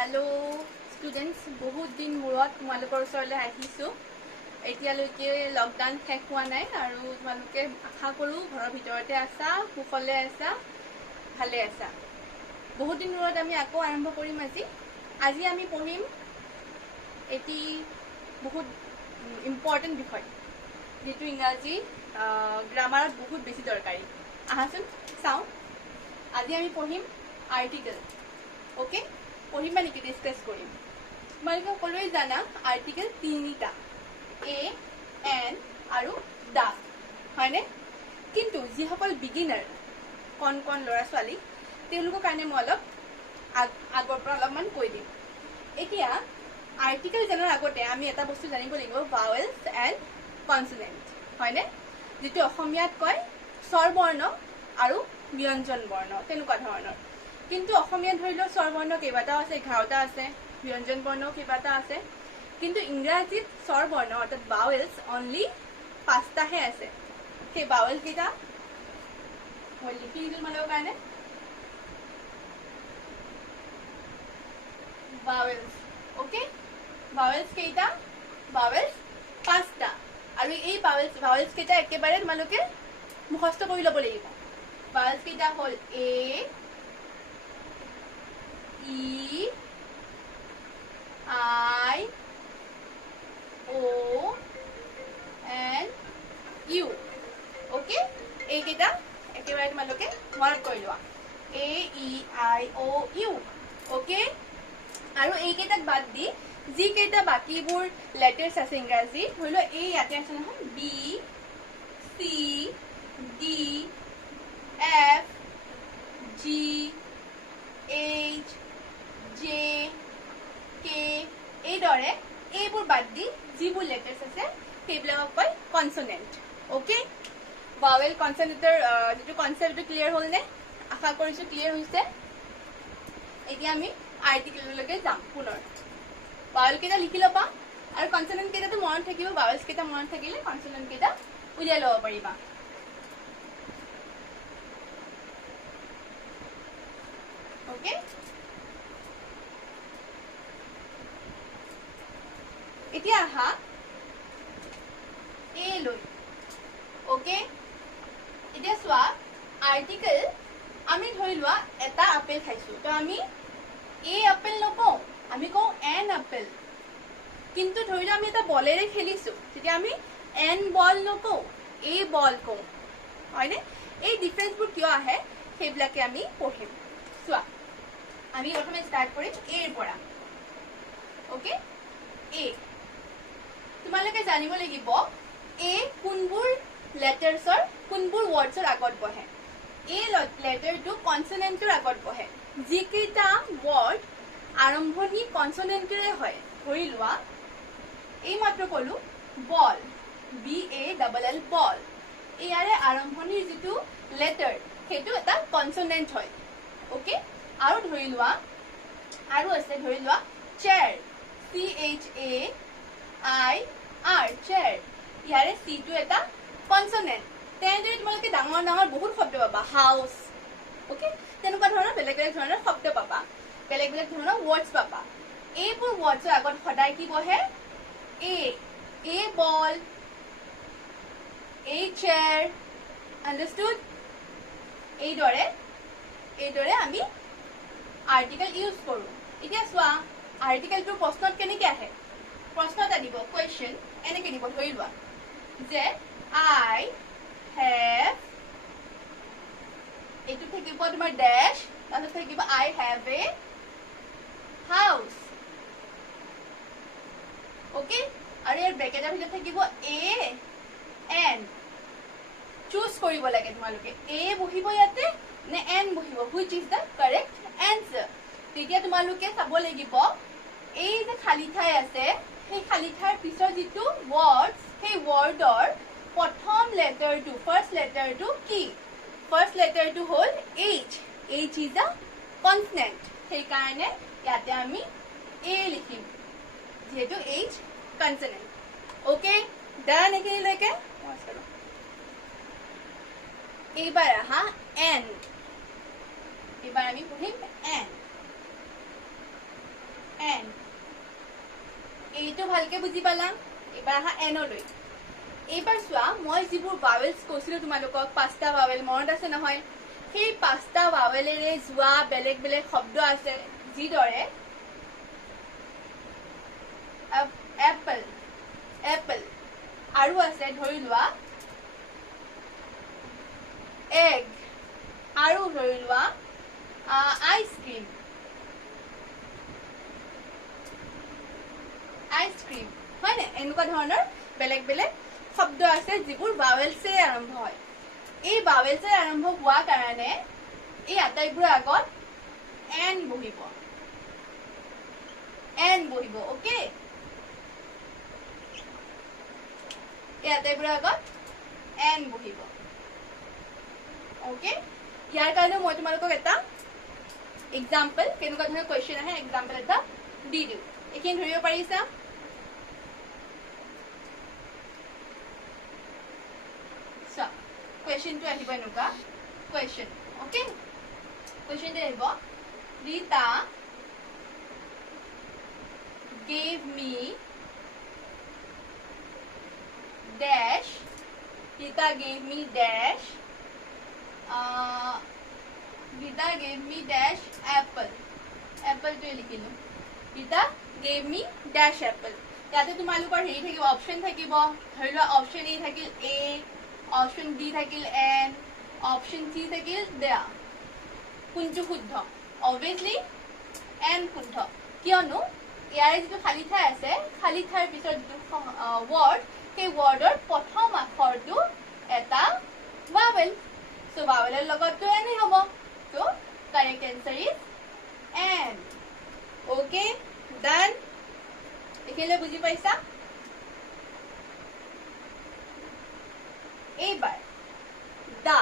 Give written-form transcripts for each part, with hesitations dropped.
Hello students, बहुत दिन मूरत तुम्हालोकर ओसरले आहिसु। एतियाলৈকে लकडाउन शेष हुआ নাই আৰু তোমালোকে আশা কৰো ঘৰৰ ভিতৰতে আছা, কুশলে আছা, ভালে আছা। বহুত দিন মূৰত আমি আকৌ আৰম্ভ কৰিম আজি আমি পঢ়িম এটি বহুত ইম্পৰ্টেন্ট বিষয়, যেটো ইংৰাজী গ্ৰামাৰত বহুত বেছি দৰকাৰী। আহাচোন চাও, আজি আমি পঢ়িম আৰ্টিকেল। ओके पढ़िबा नेকি डिस्कस करिम। তোমালোকে সকলোৱে জানা আৰ্টিকেল তিনিটা, এ এন আৰু দা, হয়নে? কিন্তু যিসকল বিগিনাৰ কন কন ল'ৰা ছোৱালী তেওঁলোকৰ কাৰণে মই অলপ আগৰ পৰা অলপমান কৈ দিম। এতিয়া আৰ্টিকেল জানাৰ আগতে আমি এটা বস্তু জানিব লাগিব, ভাৱেলছ এণ্ড কনসোনেন্ট, হয়নে? যেটো অসমীয়াত কয় স্বৰবৰ্ণ আৰু ব্যঞ্জন বৰ্ণ, তেনেকুৱা ধৰণৰ। কিন্তু অসমীয়া ধৰি লওক স্বৰবৰ্ণ কেইবাটাও আছে, 11টা আছে, ব্যঞ্জন বৰ্ণ কেইবাটা আছে। কিন্তু ইংৰাজীত স্বৰবৰ্ণ অৰ্থাৎ ভাৱেলছ অনলি 5টাহে আছে। সেই ভাৱেল কেইটা মই লিখি দিলো তোমালোকৰ কাৰণে। ভাৱেলছ, ওকে, ভাৱেলছ কেইটা? ভাৱেলছ 5টা। আৰু এই ভাৱেলছ কেইটা একেবাৰে তোমালোকে মুখস্থ কৰি ল'ব লাগিব। ভাৱেলছ কেইটা হ'ল এ, E, I, O, and U, okay? এইকেইটা একেবাৰে তোমালোকে মনত কৰি লোৱা, A, E, I, O, U, okay? আৰু এইকেইটাক বাদ দি যিকেইটা বাকিবোৰ লেটাৰ্ছ আছে ইংৰাজী, ধৰি লোৱা এই ইয়াতে আছে নহয়, B, C, D, F, G, H, J, K, এইদৰে এইবোৰ বাদ দি যিবোৰ লেটাৰ্ছ আছে সেইবিলাকক কয় কনসোনেন্ট, ওকে? ভাৱেল কনসোনেন্টৰ যেটো কনসেপ্টটো ক্লিয়াৰ হ'ল নে? আশা কৰিছো ক্লিয়াৰ হৈছে। এতিয়া আমি আৰ্টিকেললৈকে যাম পুনৰ। ভাৱেল কেইটা লিখি ল'বা আৰু কনসোনেন্ট কেইটাটো মনত থাকিব। ভাৱেলছ কেইটা মনত থাকিলে কনসোনেন্ট কেইটা উলিয়াই ল'ব পাৰিবা, ওকে? এতিয়া আহা এ লৈ, ওকে? এতিয়া চোৱা, আৰ্টিকেল আমি ধৰি লোৱা এটা আপেল খাইছো, তো আমি এ আপেল নকওঁ, আমি কওঁ এন আপেল। কিন্তু ধৰি লোৱা আমি এটা বলেৰে খেলিছো, তেতিয়া আমি এন বল নকওঁ, এ বল কওঁ, হয়নে? এই ডিফাৰেন্সবোৰ কিয় আহে সেইবিলাকে আমি পঢ়িম। চোৱা, আমি প্ৰথমে ষ্টাৰ্ট কৰিম এৰ পৰা, ওকে? এ তোমালোকে জানিব লাগিব এ কোনবোৰ লেটাৰ্ছৰ কোনবোৰ ৱৰ্ডছৰ আগত বহে। এই লেটাৰটো কনসোনেন্টৰ আগত বহে। যিকেইটা ৱৰ্ড আৰম্ভণি কনসোনেন্টৰে হয়, ধৰি লোৱা এই মাত্ৰ কলো বল, BALL বল, ইয়াৰে আৰম্ভণিৰ যিটো লেটাৰ সেইটো এটা কনসোনেন্ট হয়, ওকে? আৰু ধৰি লোৱা আৰু আছে, ধৰি লোৱা চেয়াৰ, CHAIR, চেয়াৰ, ইয়াৰে C টো এটা কনসোনেন্ট। তেনেদৰে তোমালোকে ডাঙৰ ডাঙৰ বহুত শব্দ পাবা, হাউচ, ওকে? তেনেকুৱা ধৰণৰ বেলেগ বেলেগ ধৰণৰ শব্দ পাবা, বেলেগ বেলেগ ধৰণৰ ৱৰ্ডছ পাবা। এইবোৰ ৱৰ্ডছৰ আগত সদায় কি বহে? এ বল, এ চেয়াৰ, আন্ডাৰষ্টুড? এইদৰে আমি আৰ্টিকেল ইউজ কৰো। এতিয়া চোৱা, আৰ্টিকেলটো প্ৰশ্নত কেনেকে আহে? প্ৰশ্ন এটা দিব, কুৱেশ্যন এনেকে দিব, ধৰি লোৱা যে আই হেভ, এইটো থাকিব তোমাৰ ডেশ, তাৰপিছত থাকিব আই হেভ এ হাউচ, ওকে? আৰু ইয়াৰ ব্ৰেকেটৰ ভিতৰত থাকিব এ এন। চুজ কৰিব লাগে তোমালোকে, এ বহিব ইয়াতে নে এন বহিব, which is the correct answer. তেতিয়া তোমালোকে চাব লাগিব এই যে খালী ঠাই আছে, সেই খালী ঠাইৰ পিছৰ যিটো ৱৰ্ড, সেই ৱৰ্ডৰ প্ৰথম লেটাৰটো, ফাৰ্ষ্ট লেটাৰটো কি? ফাৰ্ষ্ট লেটাৰটো হ'ল H, H is a consonant, সেইকাৰণে ইয়াতে আমি এ লিখিম, যিহেতু H কনসোনেন্ট, ওকে? ডান এইখিনিলৈকে। এইবাৰ আহা এন, এইবাৰ আমি পঢ়িম এন। এন এইটো ভালকে বুজি পালা এবাৰ আহা এনলৈ এইবাৰ চোৱা মই যিবোৰ ভাৱেলছ কৈছিলো তোমালোকক পাঁচটা ভাৱেল মনত আছে নহয় সেই পাঁচটা ভাৱেলেৰে যোৱা বেলেগ বেলেগ শব্দ আছে যিদৰে এপল এপল আৰু আছে ধৰি লোৱা এগ আৰু ধৰি লোৱা আইচক্ৰীম আইচক্ৰীম হয় নে এনেকুৱা ধৰণৰ বেলেগ বেলেগ শব্দ আছে যিবোৰ ভাৱেলছে আৰম্ভ হয় এই ভাৱেলছে আৰম্ভ হোৱা কাৰণে এই আটাইবোৰৰ আগত এন বহিব ওকে এই আটাইবোৰৰ আগত এন বহিব ওকে ইয়াৰ কাৰণে মই তোমালোকক এটা এক্সাম্পল কেনেকুৱা ধৰণৰ কুৱেশ্যন আহে এক্সাম্পল এটা দি দিওঁ এইখিনি ধৰিব পাৰিছা question to আহিব এনেকুৱা question okay question to আহিব Rita gave me dash Rita gave me dash Rita gave me dash apple to লিখিলো Rita gave me dash apple ইয়াতে তোমালোকৰ হেৰি থাকিব অপচন থাকিব ধৰি লোৱা অপচন এ থাকিল এ অপশন ডি থাকিল এন অপশন সি থাকিল দেয়া কোনটো শুদ্ধ অবভিয়াসলি এন শুদ্ধ কিয়নো ইয়াৰে যিটো খালী ঠাই আছে খালী ঠাইৰ পিছত যিটো ৱৰ্ড সেই ৱৰ্ডৰ প্ৰথম আখৰটো এটা ভাৱেল সো ভাৱেলৰ লগতটো এনে হ'ব so correct answer is an okay done দেখিলে বুজি পাইছা এইবাৰ দা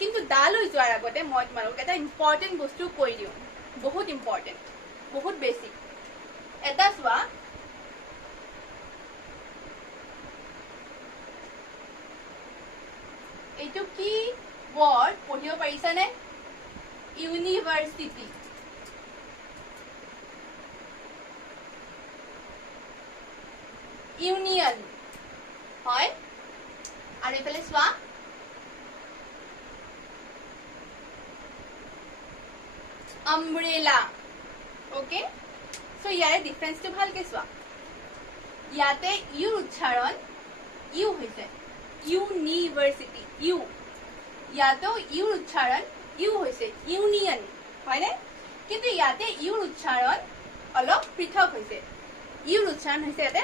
কিন্তু দা লৈ যোৱাৰ আগতে মই তোমালোকক এটা ইম্পৰ্টেণ্ট বস্তু কৈ দিওঁ বহুত ইম্পৰ্টেণ্ট বহুত বেছিক এটা চোৱা এইটো কি ৱৰ্ড পঢ়িব পাৰিছানে ইউনিভাৰ্চিটি ইউনিয়ন হয় আৰু এইফালে চোৱা umbrella okay so ইয়াৰে ডিফাৰেন্সটো ভালকে চোৱা ইয়াতে ইউৰ উচ্চাৰণ ইউ হৈছে ইউনিভাৰ্চিটি ইউ ইয়াতেও ইউৰ উচ্চাৰণ ইউ হৈছে ইউনিয়ন হয়নে কিন্তু ইয়াতে ইউৰ উচ্চাৰণ অলপ পৃথক হৈছে ইউৰ উচ্চাৰণ হৈছে ইয়াতে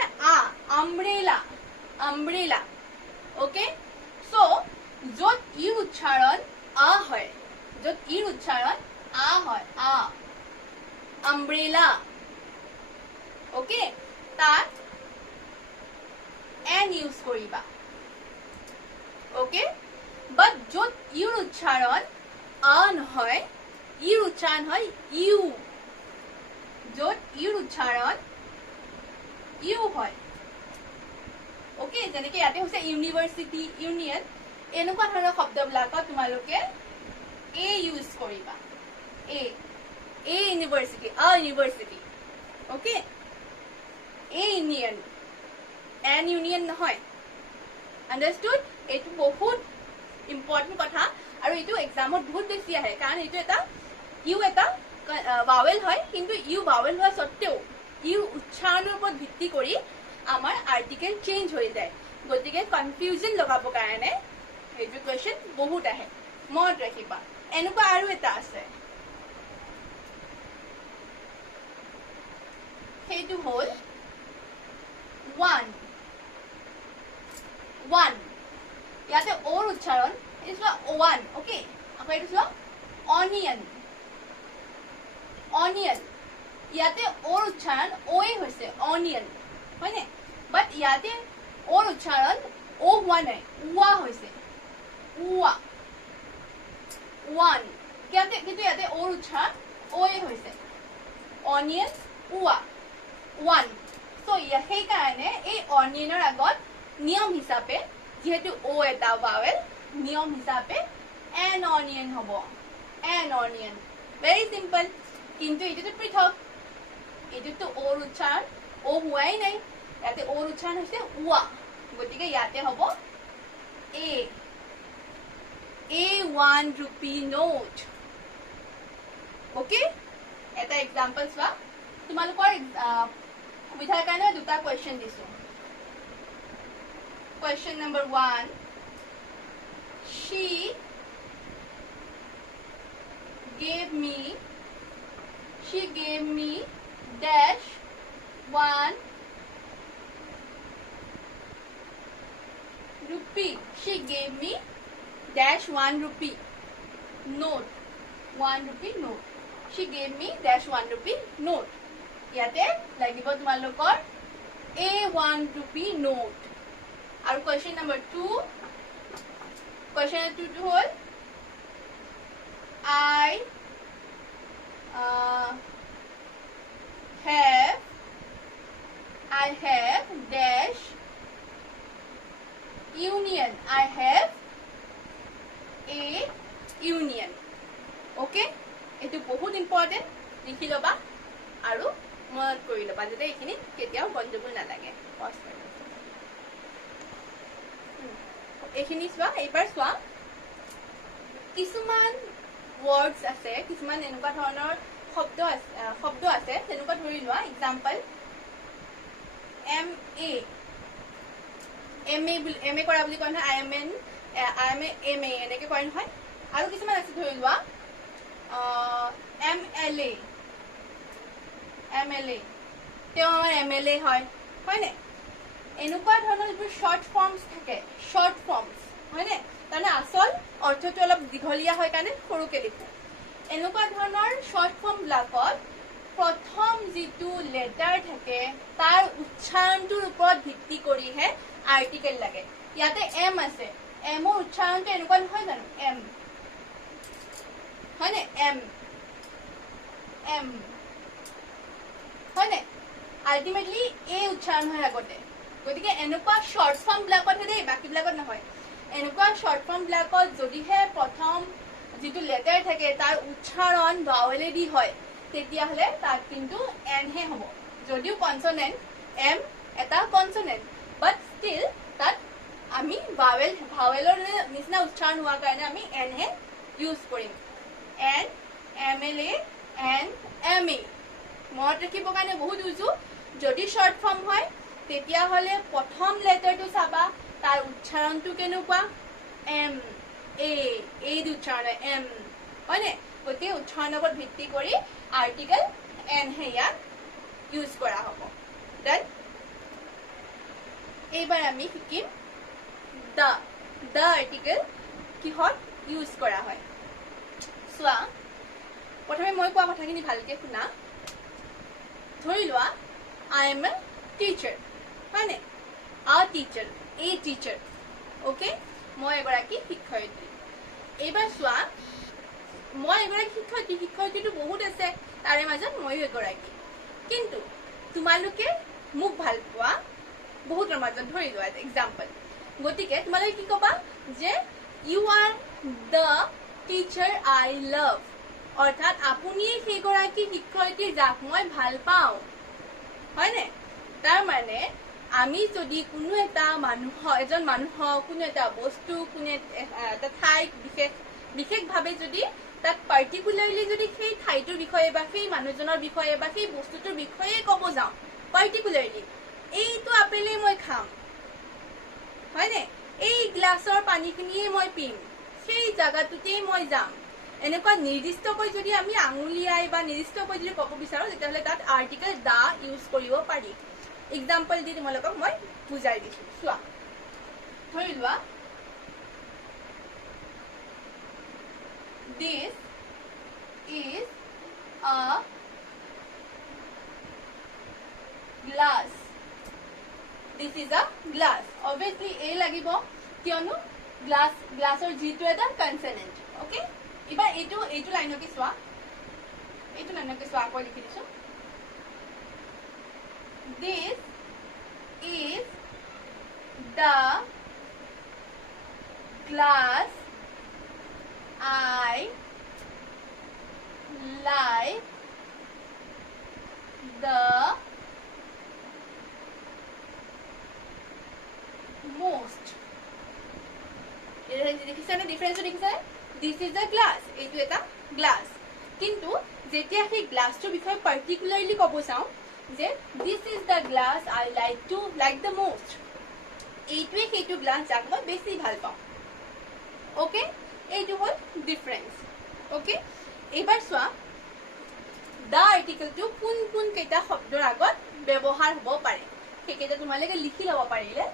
umbrella okay so যত ইউৰ উচ্চাৰণ হয় যত ইউৰ উচ্চাৰণ হয় umbrella okay তাত n ইউজ কৰিবা okay but যত ইউৰ উচ্চাৰণ নহয় ইউৰ উচ্চাৰণ হয় ইউ যত ইউৰ উচ্চাৰণ ইউ হয় ওকে যেনেকৈ ইয়াতে হৈছে ইউনিভাৰ্চিটি ইউনিয়ন এনেকুৱা ধৰণৰ শব্দবিলাকত তোমালোকে এ ইউজ কৰিবা a university university okay a union an union নহয় আন্ডাৰস্টুড এইটো বহুত ইম্পৰ্টেণ্ট কথা আৰু এইটো এক্সামত বহুত বেছি আহে কাৰণ এইটো এটা ইউ এটা ভাৱেল হয় কিন্তু ইউ ভাৱেল হোৱা স্বত্তেও ইউ উচ্চাৰণৰ ওপৰত ভিত্তি কৰি আমাৰ আৰ্টিকেল চেঞ্জ হৈ যায় গতিকে কনফিউজন লগাবৰ কাৰণে এইটো কুৱেশ্যন বহুত আহে মনত ৰাখিবা এনেকুৱা আৰু এটা আছে সেইটো হ'ল ওৱান ইয়াতে ওৰ উচ্চাৰণ এইটো চোৱা ওৱান অ'কে আকৌ এইটো চোৱা অনিয়ন ইয়াতে ওৰ উচ্চাৰণ ওয়ে হৈছে অনিয়ন হয়নে বাট ইয়াতে ওৰ উচ্চাৰণ ও হোৱা নাই উৱা হৈছে উৱা ওৱান কিন্তু ইয়াতে ওৰ উচ্চাৰণ ওয়ে হৈছে অনিয়ন উৱা ওৱান চ' সেইকাৰণে এই অনিয়নৰ আগত নিয়ম হিচাপে যেহেতু ও এটা ভাৱেল নিয়ম হিচাপে এন অনিয়ন হ'ব এন অনিয়ন ভেৰি চিম্পল কিন্তু এইটোতো এইটোতো ওৰ উচ্চাৰণ ও হোৱাই নাই ইয়াতে ওৰ উচ্চাৰণ হৈছে উৱা গতিকে ইয়াতে হ'ব a 1 rupee note ওকে এটা এক্সাম্পল চোৱা তোমালোকৰ সুবিধাৰ কাৰণে দুটা কোৱেশ্চন দিছো question number 1 she gave me dash 1 rupee she gave me dash 1 rupee note 1 rupee note she gave me dash 1 rupee note ইয়াতে লাগিব তোমালোকৰ a 1 rupee note আৰু কোৱেশ্চন নম্বৰ 2 কোৱেশ্চন 2 হ'ল I have dash union I have a union okay এটো বহুত important লিখি লবা আৰু মনত কৰি লবা যাতে এখিনি কেতিয়াও গণ্ডগোল না লাগে এখিনি চোৱা এইবাৰ চোৱা কিছুমান words আছে কিছুমান এনেকুৱা ধৰণৰ শব্দ আছে তেনেকুৱা ধৰি লোৱা এক্সাম্পল MA কৰা বুলি কয় নহয় I am MA এনেকৈ কয় নহয় আৰু কিছুমান আছে ধৰি লোৱা MLA তেওঁ আমাৰ MLA হয়নে এনেকুৱা ধৰণৰ যিবোৰ শ্বৰ্ট ফৰ্মছ থাকে শ্বৰ্ট ফৰ্মছ হয়নে তাৰমানে আচল অৰ্থটো অলপ দীঘলীয়া হয় কাৰণে সৰুকৈ লিখো এনেকুৱা ধৰণৰ শ্বৰ্ট ফৰ্মবিলাকত প্ৰথম যিটো লেটাৰ থাকে তাৰ উচ্চাৰণটোৰ ওপৰত ভিত্তি কৰিহে আৰ্টিকেল লাগে ইয়াতে এম আছে এমৰ উচ্চাৰণটো এনেকুৱা নহয় জানো এম হয়নে এম হয়নে আল্টিমেটলি এ উচ্চাৰণ হয় আগতে গতিকে এনেকুৱা শ্বৰ্ট ফৰ্মবিলাকতহে দেই বাকীবিলাকত নহয় এনেকুৱা শ্বৰ্ট ফৰ্মবিলাকত যদিহে প্ৰথম যিটো লেটাৰ থাকে তাৰ উচ্চাৰণ ভাৱেলেদি হয় তেতিয়াহ'লে তাত কিন্তু এনহে হ'ব যদিও কনসনেন্ট এম এটা কনসনেন্ট বাট ষ্টিল তাত আমি ভাৱেলৰ নিচিনা উচ্চাৰণ হোৱাৰ কাৰণে আমি এনহে ইউজ কৰিম এন MLA এন MA মনত ৰাখিবৰ কাৰণে বহুত উজু যদি শ্বৰ্ট ফৰ্ম হয় তেতিয়াহ'লে প্ৰথম লেটাৰটো চাবা তাৰ উচ্চাৰণটো কেনেকুৱা এম এই উচ্চাৰণ এম হয়নে গতিকে উচ্চাৰণৰ ওপৰত ভিত্তি কৰি আৰ্টিকেল এনহে ইয়াত ইউজ কৰা হ'ব দেন এইবাৰ আমি শিকিম দ্য আৰ্টিকেল কিহত ইউজ কৰা হয় চোৱা প্ৰথমে মই কোৱা কথাখিনি ভালকে শুনা ধৰি লোৱা I am a teacher হয়নে a teacher ওকে মই এগৰাকী শিক্ষয়িত্ৰী এইবাৰ চোৱা মই এগৰাকী শিক্ষয়িত্ৰীটো বহুত আছে তাৰে মাজত ময়ো এগৰাকী কিন্তু তোমালোকে মোক ভাল পোৱা বহুতৰ মাজত ধৰি লোৱা এক্সাম্পল গতিকে তোমালোকে কি ক'বা যে you are the teacher I love অৰ্থাৎ আপুনিয়ে সেইগৰাকী শিক্ষয়িত্ৰী যাক মই ভাল পাওঁ হয়নে তাৰ মানে আমি যদি কোনো এটা এজন মানুহক কোনো এটা বস্তু কোনো এটা ঠাইক বিশেষভাৱে যদি তাক পাৰ্টিকুলাৰলি যদি সেই ঠাইটোৰ বিষয়ে বা সেই মানুহজনৰ বিষয়ে বা সেই বস্তুটোৰ বিষয়ে ক'ব যাওঁ পাৰ্টিকুলাৰলি এইটো আপেলে মই খাম হয়নে এই গ্লাছৰ পানীখিনিয়ে মই পিম সেই জাগাটোতেই মই যাম এনেকুৱা নিৰ্দিষ্টকৈ যদি আমি আঙুলিয়াই বা নিৰ্দিষ্টকৈ যদি ক'ব বিচাৰোঁ তেতিয়াহ'লে তাত আৰ্টিকেল দা ইউজ কৰিব পাৰি এক্সাম্পল দি তোমালোকক মই বুজাই দিছো চোৱা ধৰি লোৱা this is a glass obviously a লাগিব কিয়নো গ্লাছৰ যিটো এটা কনসনেন্ট ওকে এবাৰ এইটো লাইনকে চোৱা আকৌ লিখি দিছো this is the glass I like the দেখিছানে ডিফাৰেন্সটো দেখিছানে দিস ইজ আ গ্লাছ এইটো এটা গ্লাছ কিন্তু যেতিয়া সেই গ্লাছটোৰ বিষয়ে পাৰ্টিকুলাৰলি ক'ব চাওঁ যে this is the glass I like the most এইটোৱে সেইটো গ্লাছ যাক মই বেছি ভাল পাওঁ ওকে এইটো হ'ল ডিফাৰেন্স ওকে এবাৰ চোৱা দা আৰ্টিকেলটো কোন কোন কেইটা শব্দৰ আগত ব্যৱহাৰ হ'ব পাৰে সেইকেইটা তোমালোকে লিখি ল'ব পাৰিলে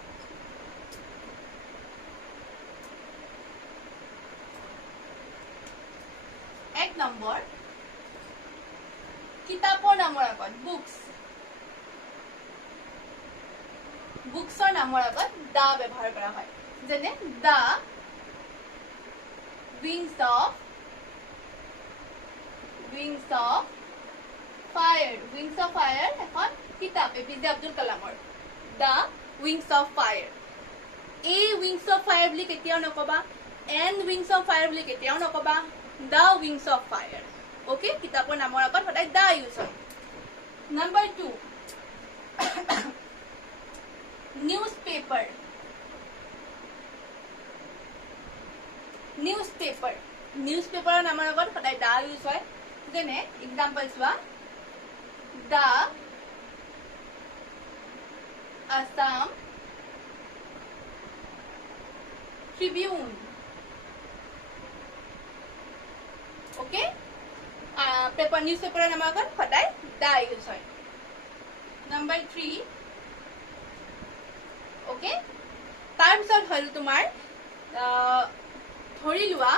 এক নম্বৰ কিতাপৰ নামৰ আগত বুকছৰ নামৰ আগত দা ব্যৱহাৰ কৰা হয় যেনে দা wings of fire এখন কিতাপ এপিজে আব্দুল কালামৰ দা wings of fire এই wings of fire বুলি কেতিয়াও নকবা and wings of fire বুলি কেতিয়াও নকবা the wings of fire okay কিতাপৰ নামৰ আগত সদায় দা ইউজ হয় নাম্বাৰ 2 নিউজপেপাৰৰ নামৰ আগত সদায় দা ইউজ হয় যেনে এক্সাম্পল চোৱা দা আসাম ট্ৰিবিউন ওকে নিউজপেপাৰৰ নামৰ আগত সদায় দা ইউজ হয় নাম্বাৰ 3 ওকে তাৰপিছত হ'ল তোমাৰ ধৰি লোৱা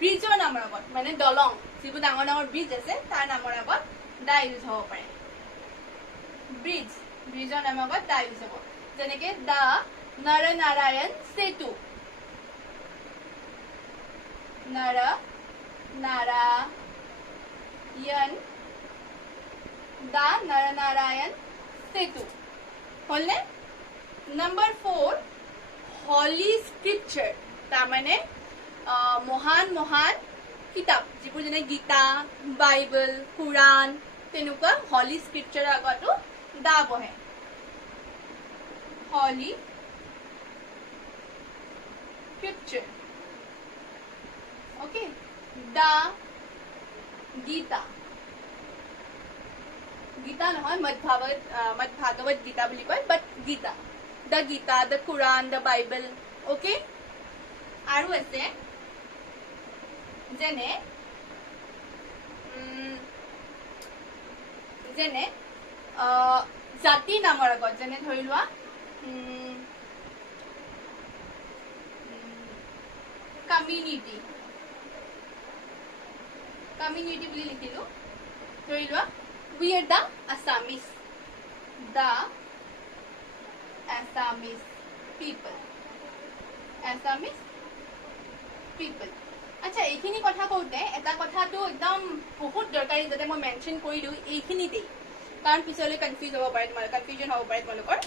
ব্ৰিজৰ নামৰ আগত মানে দলং যিবোৰ ডাঙৰ ডাঙৰ ব্ৰিজ আছে তাৰ নামৰ আগত দা ইউজ হ'ব পাৰে ব্ৰিজৰ নামৰ আগত দা ইউজ হ'ব যেনেকে দা নৰনাৰায়ণ সেতু নৰনাৰায়ণ সেতু হ'লনে নাম্বাৰ 4 হলি স্ক্ৰিপচাৰ তাৰমানে মহান কিতাপ যিবোৰ যেনে গীতা বাইবেল কুৰাণ তেনেকুৱা হলি স্ক্ৰিপচাৰৰ আগতো দা বহে হলি স্ক্ৰিপচাৰ ওকে দা গীতা নহয় মধ্য গীতা বুলি কয় বাট Gita the Gita, the Quran, the Bible, okay? আৰু আছে যেনে জাতি নামৰ আগত যেনে ধৰি লোৱা কমিউনিটি বুলি লিখিলো ধৰি লোৱা we are the Assamese Assamese people আচ্ছা এইখিনি কথা কওঁতে এটা কথাটো একদম বহুত দৰকাৰী যাতে মই মেনশ্যন কৰি দিওঁ এইখিনিতেই কাৰণ পিছলৈ কনফিউজন হ'ব পাৰে তোমালোকৰ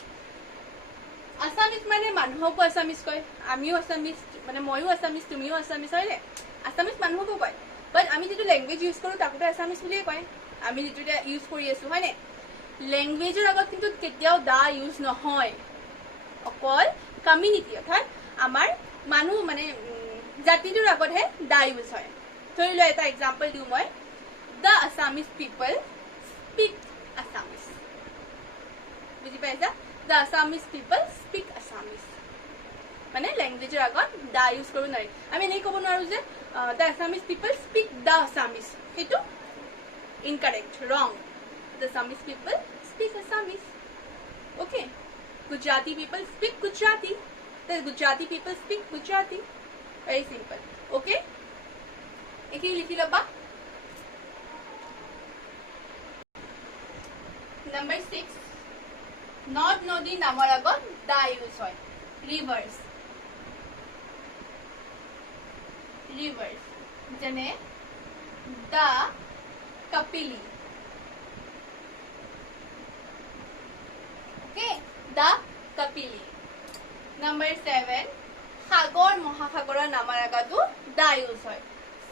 আছামিজ মানে মানুহকো আছামিজ কয় আমিও আছামিজ মানে ময়ো আছামিজ তুমিও আছামিজ হয়নে আছামিজ মানুহকো কয় বাট আমি যিটো লেংগুৱেজ ইউজ কৰোঁ তাকোতো আছামিজ বুলিয়ে কয় আমি যিটো এতিয়া ইউজ কৰি আছোঁ হয়নে লেংগুৱেজৰ আগত কিন্তু কেতিয়াও দা ইউজ নহয় অকল কমিউনিটি অৰ্থাৎ আমাৰ মানুহ মানে জাতিটোৰ আগতহে দা ইউজ হয় ধৰি লোৱা এটা এক্সাম্পল দিওঁ মই the Assamese people speak Assamese বুজি পাইছা the Assamese people speak Assamese মানে লেংগুৱেজৰ আগত দা ইউজ কৰিব নোৱাৰি আমি এনেকৈ ক'ব নোৱাৰোঁ যে the Assamese people speak the Assamese সেইটো ইনকাৰেক্ট ৰং the Assamese people speak Assamese okay Gujarati people speak Gujarati. The Gujarati people speak Gujarati. Very simple. Okay? Ekhi likhi laba. Number 6. Nod nodi namor agot da use hoy. Rivers. Jane da Kapili. Okay? The Kapili. Number 7. সাগৰ মহাসাগৰৰ নামৰ আগতো দা use হয়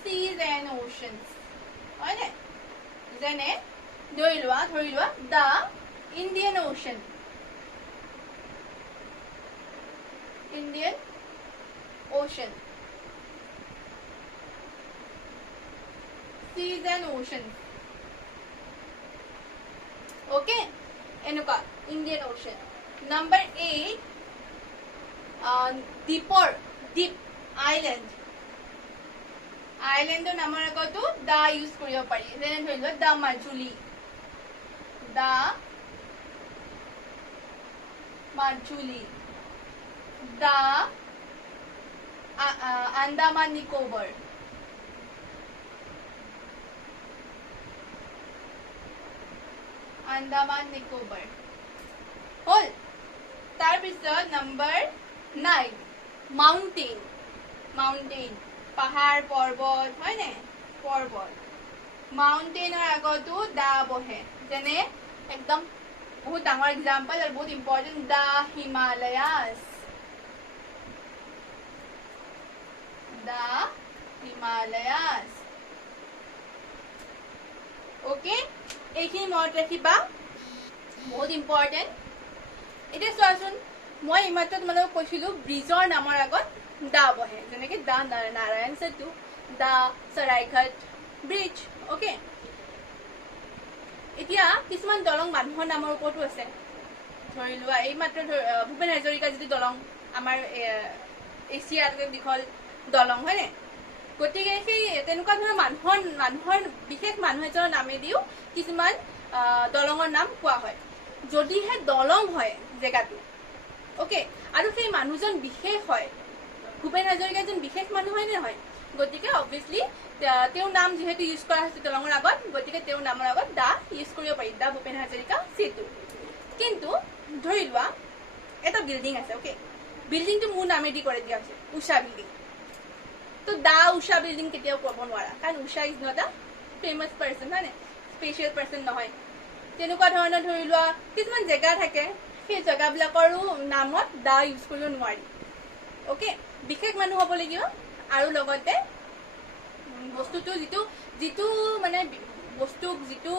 seas and oceans হয়নে যেনে ধৰি লোৱা the Indian Ocean seas and oceans. Okay, enuka Indian Ocean. Number 8, deeper, deep island. Island namor agotu da use koribo pari. Jene dhorilo da Majuli, da Majuli, da Andaman Nicobar, Andaman Nicobar. Hol. Tar pisot number 9, mountain. Mountain. Pahar, porbot, hoy ne? Porbot. Mountain or agotu da bohe. Jene ekdom bahut dangor example or bahut important, the Himalayas. The Himalayas. Okay? Ekhini mot rakhiba. Bahut important. Ite soasun moi imato tumalok koisilu bridgeor namor agot da bohe. Jene ki da Narayan Setu, da Saraighat bridge. Okay? এতিয়া কিছুমান দলং মানুহৰ নামৰ ওপৰতো আছে ধৰি লোৱা এই মাত্ৰ ভূপেন হাজৰিকা যিটো দলং আমাৰ এছিয়াৰ দীঘল দলং হয়নে গতিকে সেই তেনেকুৱা ধৰণৰ মানুহৰ বিশেষ মানুহ এজনৰ নামে দিও কিছুমান দলঙৰ নাম কোৱা হয় যদিহে দলং হয় জেগাটো ওকে আৰু সেই মানুহজন বিশেষ হয় ভূপেন হাজৰিকা এজন বিশেষ মানুহ হয় নে হয় গতিকে অবভিয়াসলি তেও নাম যেহেতু ইউজ কৰা হৈছে দলঙৰ আগত গতিকে তেও নামৰ আগত দা ইউজ কৰিব পাৰি দা ভূপেন হাজৰিকা সেতু কিন্তু ধৰি লোৱা এটা বিল্ডিং আছে ওকে বিল্ডিংটো মোৰ নামে দি কৰি দিয়া হৈছে উষা বিল্ডিং তো দা উষা বিল্ডিং কেতিয়াও ক'ব নোৱাৰা কাৰণ Usha is not a famous person হয় স্পেশাল পাৰসন নহয় তেনেকুৱা ধৰণৰ ধৰি লোৱা কিছুমান জেগা থাকে সেই জেগাবিলাকৰো নামত দা ইউজ কৰিব নোৱাৰি ওকে বিশেষ মানুহ হ'ব লাগিব আৰু লগতে বস্তুটো যিটো মানে বস্তু যিটো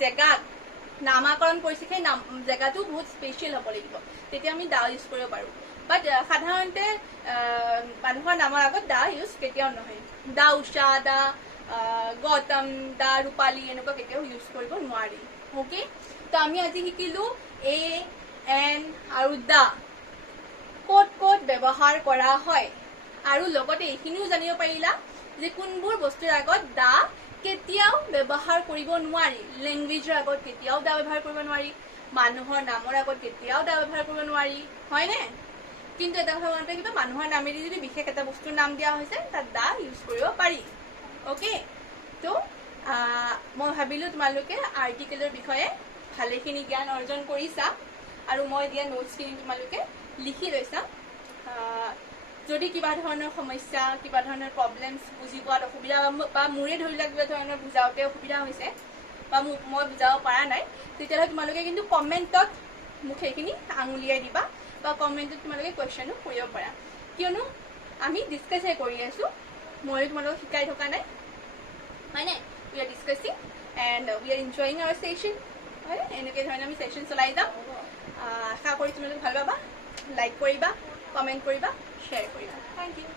জেগাত নামাকৰণ কৰিছে সেই জেগাটো বহুত স্পেশাল হ'ব লাগিব তেতিয়া আমি দা ইউজ কৰিব পাৰো বাট সাধাৰণতে মানুহৰ নামৰ আগত দা ইউজ কেতিয়াও নহয় দা উষা দা গৌতম দা ৰূপালী এনেকুৱা কেতিয়াও ইউজ কৰিব নোৱাৰি ওকে তো আমি আজি শিকিলো এ এন আৰু দা ক'ত ক'ত ব্যৱহাৰ কৰা হয় আৰু লগতে এইখিনিও জানিব পাৰিলা যে কোনবোৰ বস্তুৰ আগত দা কেতিয়াও ব্যৱহাৰ কৰিব নোৱাৰি ল্যাঙ্গুৱেজৰ আগত কেতিয়াও দা ব্যৱহাৰ কৰিব নোৱাৰি মানুহৰ নামৰ আগত কেতিয়াও দা ব্যৱহাৰ কৰিব নোৱাৰি হয়নে কিন্তু এটা কথা মনত ৰাখিবা মানুহৰ নামেদি যদি বিশেষ এটা বস্তুৰ নাম দিয়া হৈছে তাত দা ইউজ কৰিব পাৰি ওকে তো মই ভাবিলো তোমালোকে আৰ্টিকেলৰ বিষয়ে ভালেখিনি জ্ঞান অৰ্জন কৰিছা আৰু মই দিয়া নোটছখিনি তোমালোকে লিখি লৈছা যদি কিবা ধৰণৰ সমস্যা কিবা ধৰণৰ প্ৰবলেমছ বুজি পোৱাত অসুবিধা বা মোৰে ধৰি লোৱা কিবা ধৰণৰ বুজাওতে অসুবিধা হৈছে বা মই বুজাব পৰা নাই তেতিয়াহ'লে তোমালোকে কিন্তু কমেণ্টত মোক সেইখিনি আঙুলিয়াই দিবা বা কমেণ্টত তোমালোকে কুৱেশ্যনো কৰিব পাৰা কিয়নো আমি ডিছকাছহে কৰি আছোঁ মই তোমালোকক শিকাই থকা নাই হয়নে we are discussing and we are enjoying our session হয় এনেকৈ ধৰণে আমি ছেশ্যন চলাই যাম আশা কৰি তোমালোকে ভাল পাবা লাইক কৰিবা কমেণ্ট কৰিবা শ্বেয়াৰ কৰিবা থেংক ইউ